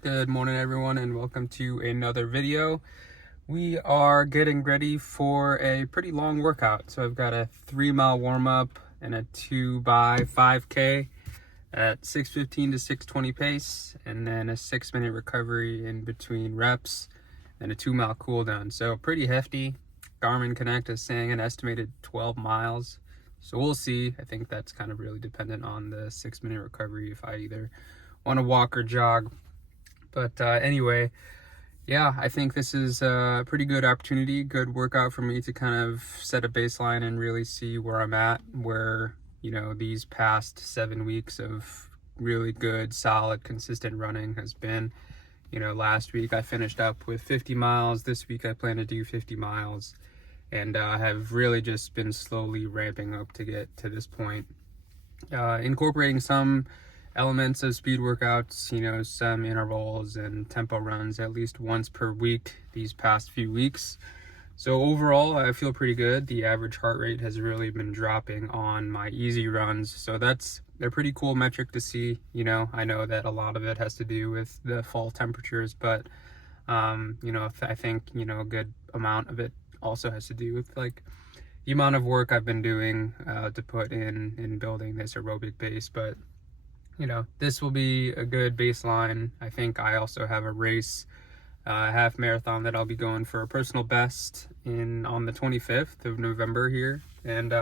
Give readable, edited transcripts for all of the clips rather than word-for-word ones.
Good morning everyone and welcome to another video. We are getting ready for a pretty long workout. So I've got a 3-mile warm-up and a 2x5K at 6:15 to 6:20 pace, and then a 6-minute recovery in between reps and a 2-mile cool down. So pretty hefty. Garmin Connect is saying an estimated 12 miles. So we'll see. I think that's kind of really dependent on the 6-minute recovery if I either want to walk or jog. But anyway, yeah, I think this is a pretty good opportunity, good workout for me to kind of set a baseline and really see where I'm at, where, these past 7 weeks of really good, solid, consistent running has been. Last week I finished up with 50 miles. This week I plan to do 50 miles and have really just been slowly ramping up to get to this point. Incorporating some elements of speed workouts, some intervals and tempo runs at least once per week these past few weeks. So overall, I feel pretty good. The average heart rate has really been dropping on my easy runs. So that's a pretty cool metric to see. I know that a lot of it has to do with the fall temperatures, but, I think, a good amount of it also has to do with like the amount of work I've been doing to put in building this aerobic base. But this will be a good baseline. I think I also have a race, half marathon that I'll be going for a personal best on the 25th of November here. And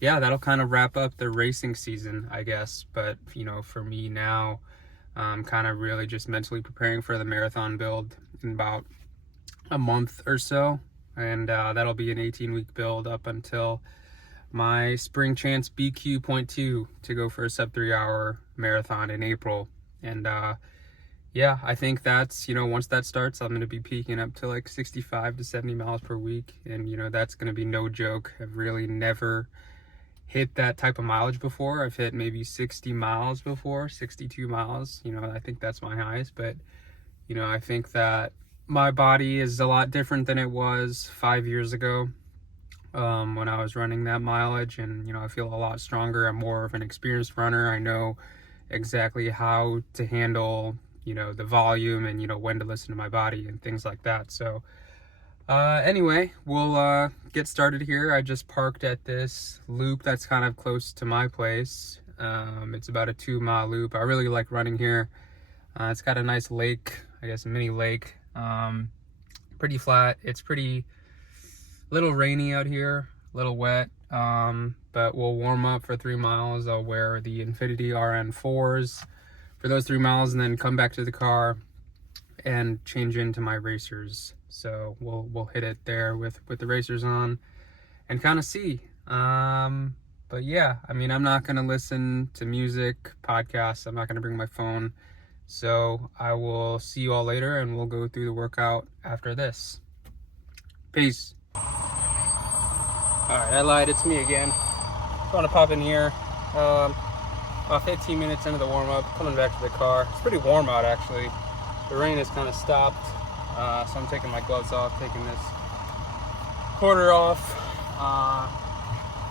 yeah, that'll kind of wrap up the racing season, I guess. But, for me now, I'm kind of really just mentally preparing for the marathon build in about a month or so. And that'll be an 18-week build up until my spring chance BQ.2 to go for a sub 3-hour marathon in April. And yeah, I think that's, once that starts, I'm going to be peaking up to like 65 to 70 miles per week. And, that's going to be no joke. I've really never hit that type of mileage before. I've hit maybe 60 miles before, 62 miles. I think that's my highest. But, I think that my body is a lot different than it was 5 years ago. When I was running that mileage, and I feel a lot stronger. I'm more of an experienced runner. I know exactly how to handle the volume and when to listen to my body and things like that. So anyway, we'll get started here. I just parked at this loop that's kind of close to my place. It's about a 2-mile loop. I really like running here. It's got a nice lake, I guess a mini lake, pretty flat. It's pretty little rainy out here, a little wet, but we'll warm up for 3 miles. I'll wear the Infinity RN4s for those 3 miles and then come back to the car and change into my racers. So we'll hit it there with the racers on and kind of see. But yeah, I'm not going to listen to music, podcasts. I'm not going to bring my phone. So I will see you all later and we'll go through the workout after this. Peace. Alright, I lied, it's me again. Just want to pop in here. About 15 minutes into the warm-up, coming back to the car. It's pretty warm out actually. The rain has kind of stopped, so I'm taking my gloves off, taking this quarter off,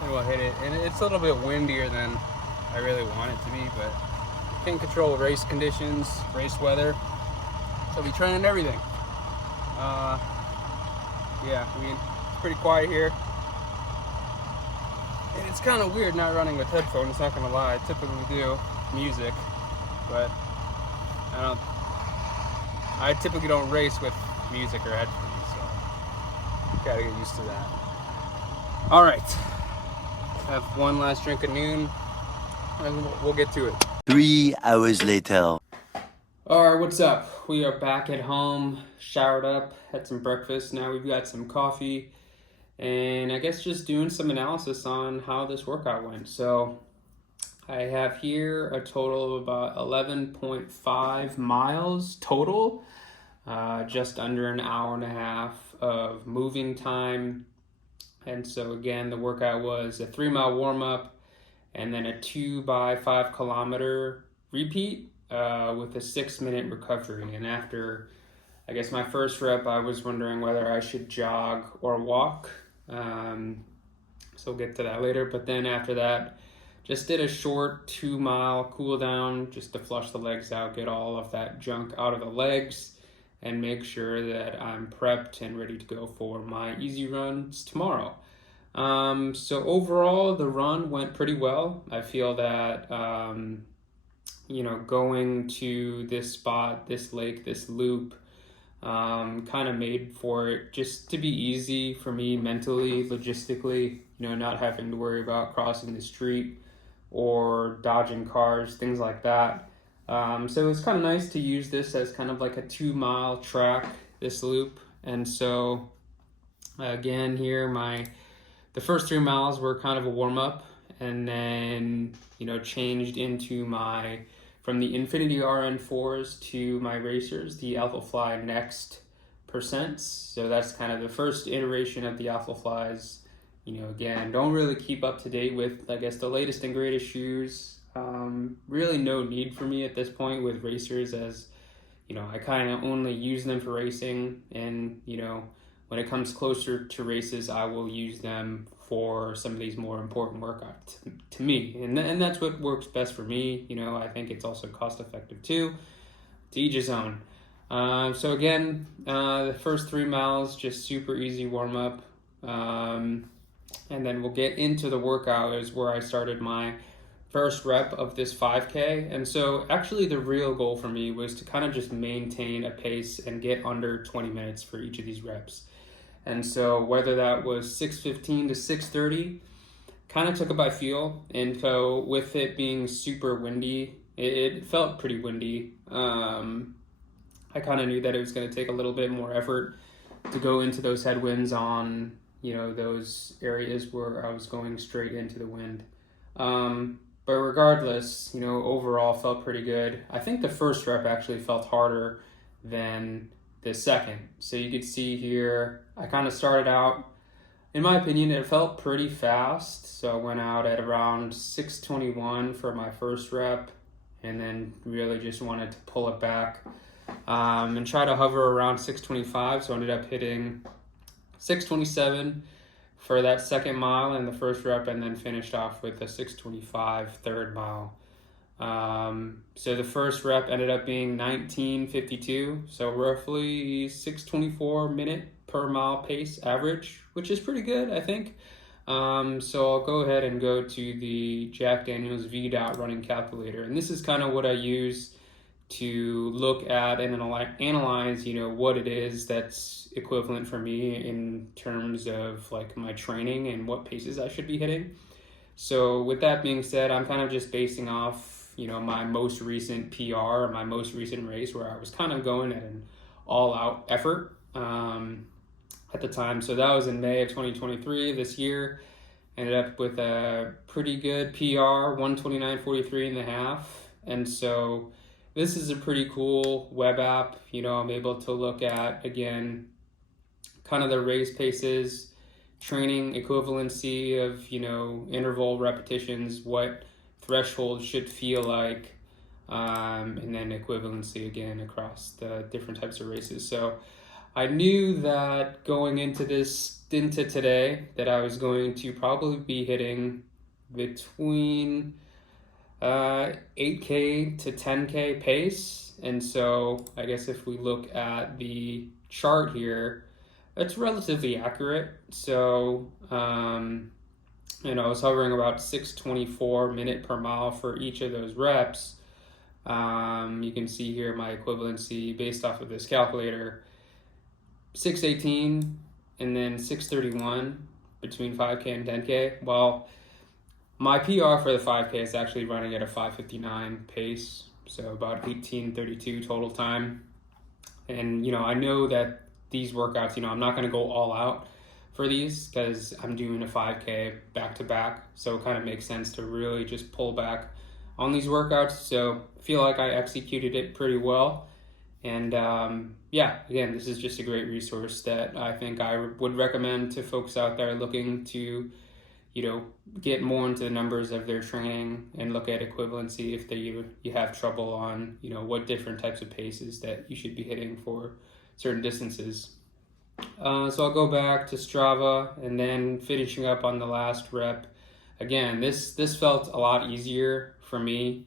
and we'll hit it. And it's a little bit windier than I really want it to be, but can't control race conditions, race weather, so I'll be training everything. Yeah, it's pretty quiet here. And it's kind of weird not running with headphones, not gonna lie. I typically do music, but I typically don't race with music or headphones, so gotta get used to that. All right, have one last drink at noon, and we'll get to it. 3 hours later. Alright, what's up? We are back at home, showered up, had some breakfast. Now we've got some coffee, and I guess just doing some analysis on how this workout went. So I have here a total of about 11.5 miles total, just under an hour and a half of moving time. And so again, the workout was a 3-mile warm-up and then a 2x5 kilometer repeat with a 6-minute recovery. And after, I guess, my first rep, I was wondering whether I should jog or walk. So we'll get to that later. But then after that, Just did a short 2-mile cool down just to flush the legs out, get all of that junk out of the legs, and make sure that I'm prepped and ready to go for my easy runs tomorrow. So overall, the run went pretty well. I feel that, going to this spot, this lake, this loop, kind of made for it just to be easy for me mentally, logistically, not having to worry about crossing the street or dodging cars, things like that. So it was kind of nice to use this as kind of like a 2-mile track, this loop. And so again here, the first 3 miles were kind of a warm-up, and then changed into from the Infinity RN4s to my racers, the Alpha Fly Next percents. So that's kind of the first iteration of the Alpha Flies. Again, don't really keep up to date with, I guess, the latest and greatest shoes. Really no need for me at this point with racers, as I kind of only use them for racing, and when it comes closer to races, I will use them for some of these more important workouts to me, and that's what works best for me. I think it's also cost effective too. To each his own. So again, the first 3 miles just super easy warm up, and then we'll get into the workout, is where I started my first rep of this 5K. And so actually the real goal for me was to kind of just maintain a pace and get under 20 minutes for each of these reps. And so whether that was 6:15 to 6:30, kind of took it by feel. And so with it being super windy, it felt pretty windy. I kind of knew that it was going to take a little bit more effort to go into those headwinds on, those areas where I was going straight into the wind. But regardless, overall felt pretty good. I think the first rep actually felt harder than the second. So you could see here, I kind of started out, in my opinion, it felt pretty fast. So I went out at around 6:21 for my first rep, and then really just wanted to pull it back and try to hover around 6:25. So I ended up hitting 6:27 for that second mile in the first rep, and then finished off with a 6:25 third mile. So the first rep ended up being 19:52, so roughly 6:24 minute per mile pace average, which is pretty good, I think. So I'll go ahead and go to the Jack Daniels VDOT running calculator, and this is kind of what I use to look at and analyze, what it is that's equivalent for me in terms of like my training and what paces I should be hitting. So with that being said, I'm kind of just basing off, my most recent PR, my most recent race, where I was kind of going at an all-out effort at the time. So that was in May of 2023, this year. Ended up with a pretty good PR, 129.43 and a half. And so this is a pretty cool web app. I'm able to look at, again, kind of the race paces, training equivalency of, interval repetitions, what threshold should feel like, and then equivalency again across the different types of races. So I knew that going into today, that I was going to probably be hitting between 8K to 10K pace. And so I guess if we look at the chart here, it's relatively accurate. So, I was hovering about 6:24 minute per mile for each of those reps. You can see here my equivalency based off of this calculator, 6:18 and then 6:31 between 5K and 10K. Well, my PR for the 5K is actually running at a 5:59 pace, so about 18:32 total time. And, I know that these workouts, I'm not going to go all out for these because I'm doing a 5K back to back. So it kind of makes sense to really just pull back on these workouts. So I feel like I executed it pretty well. And again, this is just a great resource that I think I would recommend to folks out there looking to, get more into the numbers of their training and look at equivalency if you have trouble on, what different types of paces that you should be hitting for certain distances. So I'll go back to Strava, and then finishing up on the last rep, again, this felt a lot easier for me.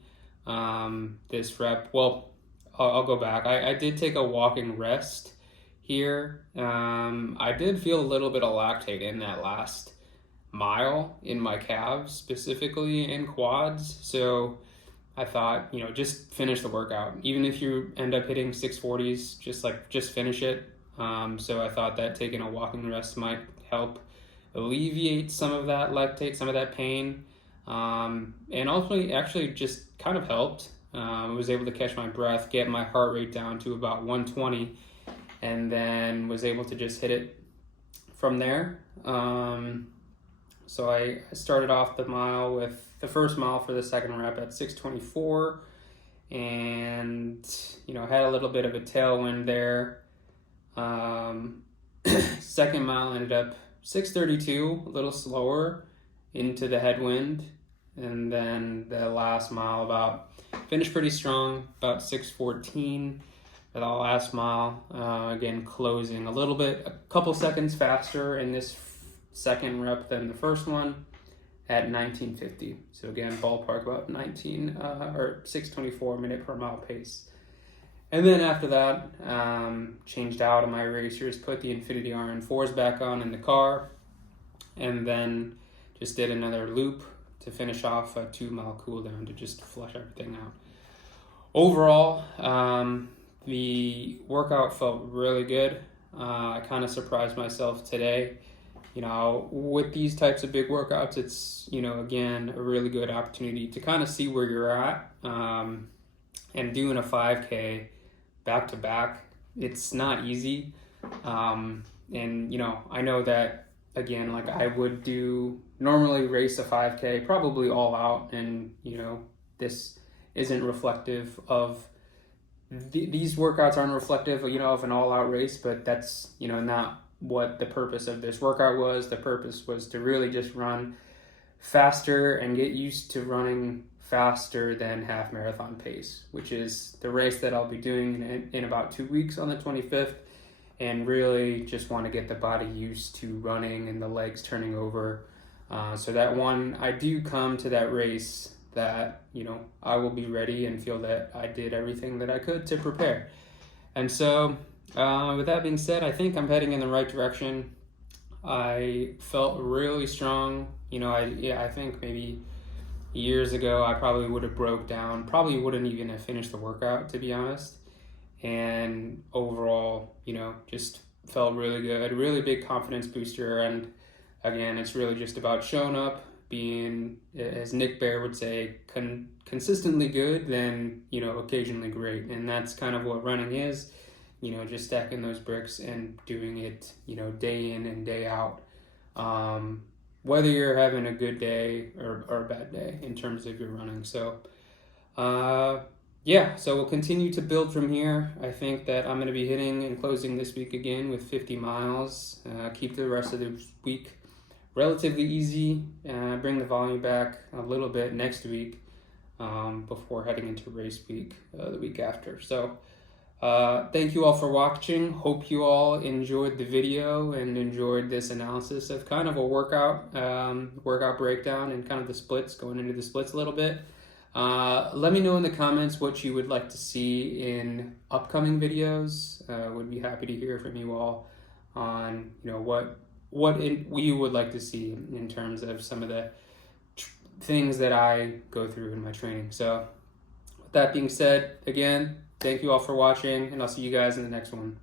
This rep, well, I'll go back. I did take a walking rest here. I did feel a little bit of lactate in that last mile in my calves, specifically in quads. So I thought, just finish the workout. Even if you end up hitting 640s, just finish it. So I thought that taking a walking rest might help alleviate some of that lactate, some of that pain. And ultimately actually just kind of helped. I was able to catch my breath, get my heart rate down to about 120, and then was able to just hit it from there. So I started off the mile with the first mile for the second rep at 624, and had a little bit of a tailwind there. Second mile ended up 632, a little slower into the headwind, and then the last mile finished pretty strong, about 614 for the last mile. Again, closing a couple seconds faster in this second rep than the first one at 1950. So again, ballpark about 624 minute per mile pace. And then after that, changed out of my racers, put the Infinity RN4s back on in the car, and then just did another loop to finish off a 2 mile cool down to just flush everything out. Overall, the workout felt really good. I kind of surprised myself today. With these types of big workouts, it's, again, a really good opportunity to kind of see where you're at. And doing a 5K back to back, it's not easy. And, I know that, again, like I would normally race a 5K, probably all out. And, this isn't reflective of, these workouts aren't reflective, of an all out race, but that's, not what the purpose of this workout was. The purpose was to really just run faster and get used to running faster than half marathon pace, which is the race that I'll be doing in about 2 weeks on the 25th, and really just want to get the body used to running and the legs turning over, so that when I do come to that race, that I will be ready and feel that I did everything that I could to prepare. And so with that being said, I think I'm heading in the right direction. I felt really strong. I think maybe years ago I probably would have broke down, probably wouldn't even have finished the workout, to be honest. And overall, just felt really good, really big confidence booster. And again, it's really just about showing up, being, as Nick Bear would say, consistently good, then, occasionally great. And that's kind of what running is. Just stacking those bricks and doing it, day in and day out. Whether you're having a good day or a bad day in terms of your running. So, so we'll continue to build from here. I think that I'm going to be hitting and closing this week again with 50 miles. Keep the rest of the week relatively easy. Bring the volume back a little bit next week before heading into race week the week after. So, thank you all for watching. Hope you all enjoyed the video and enjoyed this analysis of kind of a workout breakdown and kind of the splits, going into the splits a little bit. Let me know in the comments what you would like to see in upcoming videos. Would be happy to hear from you all on, what you would like to see in terms of some of the things that I go through in my training. So with that being said, again, thank you all for watching, and I'll see you guys in the next one.